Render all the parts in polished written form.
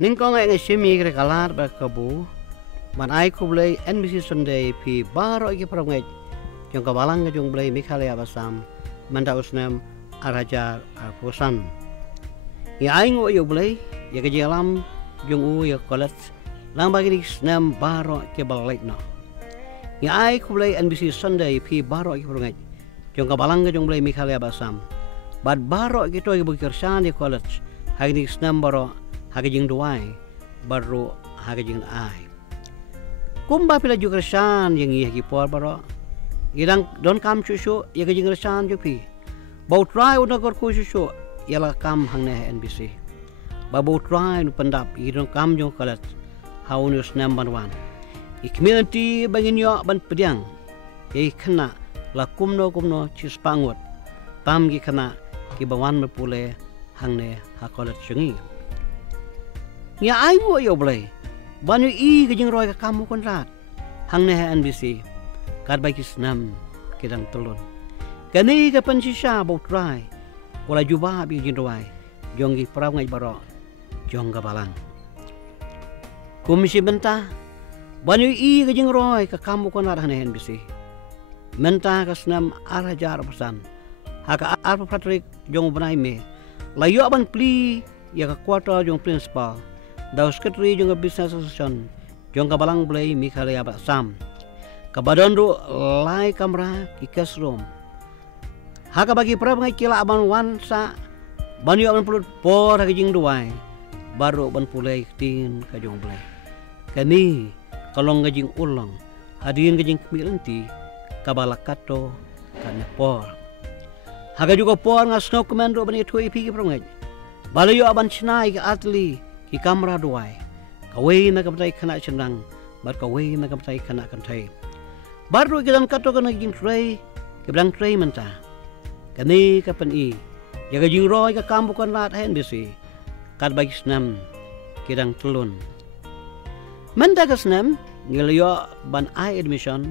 Ningkong ay simi kre kalar ba kabu man ay kublay NBC Sunday pi baro iki prongej jong kabalang ke jong blay mikhale abasam manda usnem arajar arpusan ya ay ngo yo blay ya ke jalam jong u ya kolat lang bagi snem baro ke balait no ya ay kublay NBC Sunday pi baro iki prongej jong kabalang ke jong blay mikhale abasam bad baro gitu ibu kirsan di kolat hagi snem baro hagajing duai baru hagajing ai kumba pila juga resan yang iya gipor baro idang don kam susu ya gajing resan jupi bau try una gor ku susu yala kam hang ne NBC bau try nu pendap idong kam jong kalat haunus number 1 i community bangin yo ban pediang e kena la kumno cis pangut tam gi kena ki bawan mepule hang ne hakolat sungi ya ai wo yo blay banyu i gajing roy ka kamu konrat hang ne NBC kad bai kisnam kidang telun kani ka pansisha bo try wala juba bi jin roy jongi praw ngai baro jong ga balang kumisi benta banyu i gajing roy ka kamu konrat hang ne NBC menta ka snam arajar pesan haka arpa patrik jong banai me layo ban pli ya ka quarter jong principal daus ketri juga business association jong kabalang blay mikhale abak sam kabadon ru lai kamera ikas room haka bagi prab ngai kila aban wan sa banyu aban pulut por hagi jing duai baru ban pulai tin ka jong blay kani kalong ngajing ulang hadin ngajing kemilenti kabalakato kan por haka juga por ngasno komando ban itu ipi prongaj balayo aban chnai ka atli ki kamera duai kawai na kaptai kana chendang bar kawai na kaptai kana kantai baru gidan kato kana jing tray kiblang tray menta kani kapan i jaga jing roy ka kambu kan rat NBC kad bagi snam kidang telun menta ka snam ngilyo ban ai admission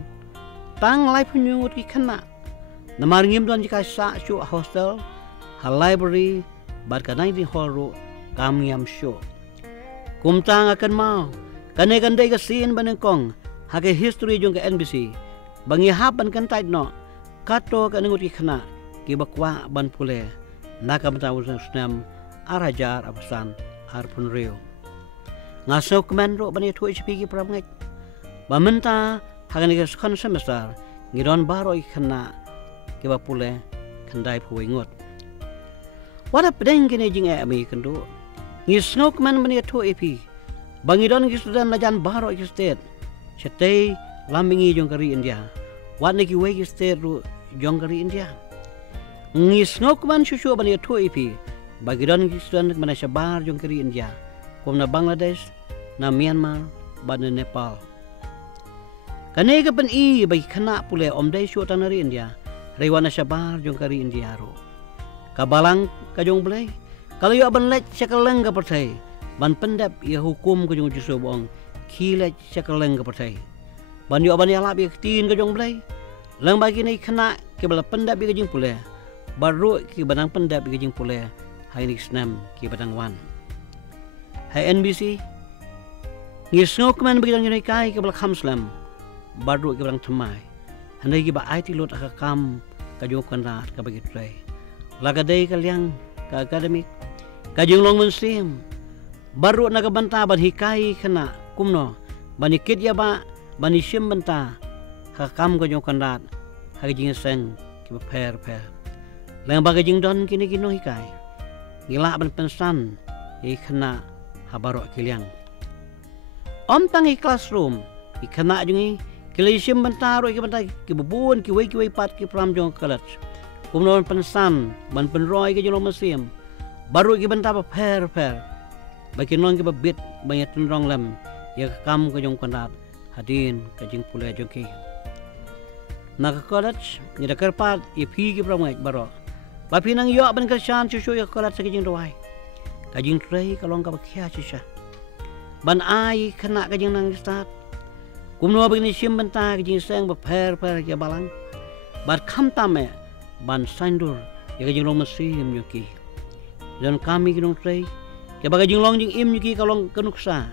tang lai punyungut ki kana namar ngim don jika sa shu hostel ha library bar ka 19 hall ro kamiam show kumtang akan mau kane gandai ka scene banengkong hake history jong ke NBC bangi hapan kan tait no kato ka nengut ki khana ki bakwa ban pule nakam tawu snam arajar apasan harpun rio ngaso komando bani tu HP ki prab ngai bamenta hagani ka skon semester ngidon baro i khana ki bapule khandai phuai ngot wada pedeng kene jing ami kendo ngisnok man bani tu EP bangidon ki student lajan baro ki state chete lamingi jong kari India wadne ki we ki state ru jong kari India ngisnok man susu bani tu EP bagidon ki student mana sabar jong kari India komna Bangladesh na Myanmar bana Nepal kane ka pan i bagi khana pule omdai shu tanari India rewana sabar jong kari India ro kabalang ka jong blai kalau yo ban lek cekeleng ka pertai ban pendap ya hukum ka jong juso bong khilek cekeleng ka pertai ban yo ban ya lab ya tin ka jong blai lang bagi ni khana ke bala pendap ka jing pule baru ki banang pendap ka jing pule hai ni snam ki badang wan hai NBC ngisnok man bagi jong ni kai ke bala khamslam baru ki badang thamai handai ki ba IT lot ka kam ka jong kanrat ka bagi trai lagadai ka liang ka academic kajing long muslim baru nagabanta ban hikai kana kumno banikit ya ba banishim banta hakam ko jong kandat haging seng ki per lang bagajing don kini kino hikai ngila ban pensan i kana habaro kiliang om tangi classroom i kana jungi kilishim banta ro ki banta ki bubun ki wei pat ki pram jong kalat kumno pensan ban penroy ki jong muslim baru ki benta pa per bagi non ki bit banyak tunrong lam ya kam ko jong kandat hadin ka jing pule jong ki nak college ni da karpat i phi ki pramai baro ba phi nang yo ban ka shan chu ya college ka jing roai ka jing trei ka long ka khya chi sha ban ai khana ka jing nang start kumno bagni sim benta ka jing sang ba per ya balang bar kham tame ban sandur ya ka jing long masim yo ki dan kami kinong tray Ke baga jing long jing im yuki kalong kenuksa.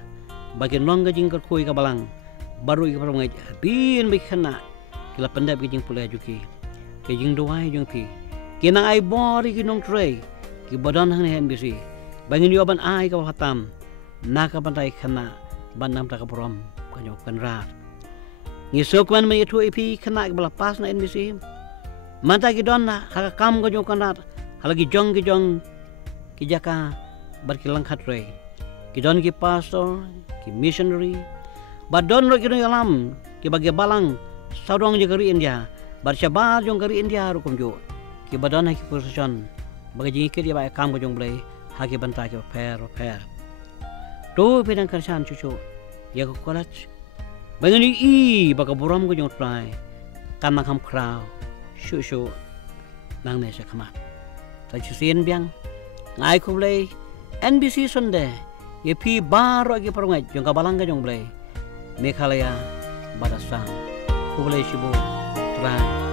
Bagi long ga jing kerkui ka balang. Baru ika parang ngaj bin bi khana. Kila pendap ki jing pulai juki. Ke jing doai jing pi. Kina ai bori ki nong tray. Ki badan hang hen bisi. Bangin yo ban ai ka hatam. Naka pantai khana ban nam ta ka prom ka nyok kan rat. Ngisok man me itu ipi khana ka bala pas na NBC. Manta ki don na haka kam ka nyok kan rat. Halagi jong ki jaka bar ki langkhat re. Ki don ki pastor, ki missionary. Ba don ro ki no alam ki bagi balang saudong je kari India. Bar syabar jong kari India ro kum jo. Ki badon ki position. Bagi jing ki dia ba kam ka jong blai haki bantai ki per. Tu pinang kerjaan cucu. Ya ko college. Bangani I baka borom ko jong try. Kam kam krau. Shu nang ne sa kamat. Ta chusin biang. Ngai ko blai NBC Sunday. Ye pi baro agi parungai jong kabalang ka jong blai. Meghalaya Badasang. Ko blai sibo try.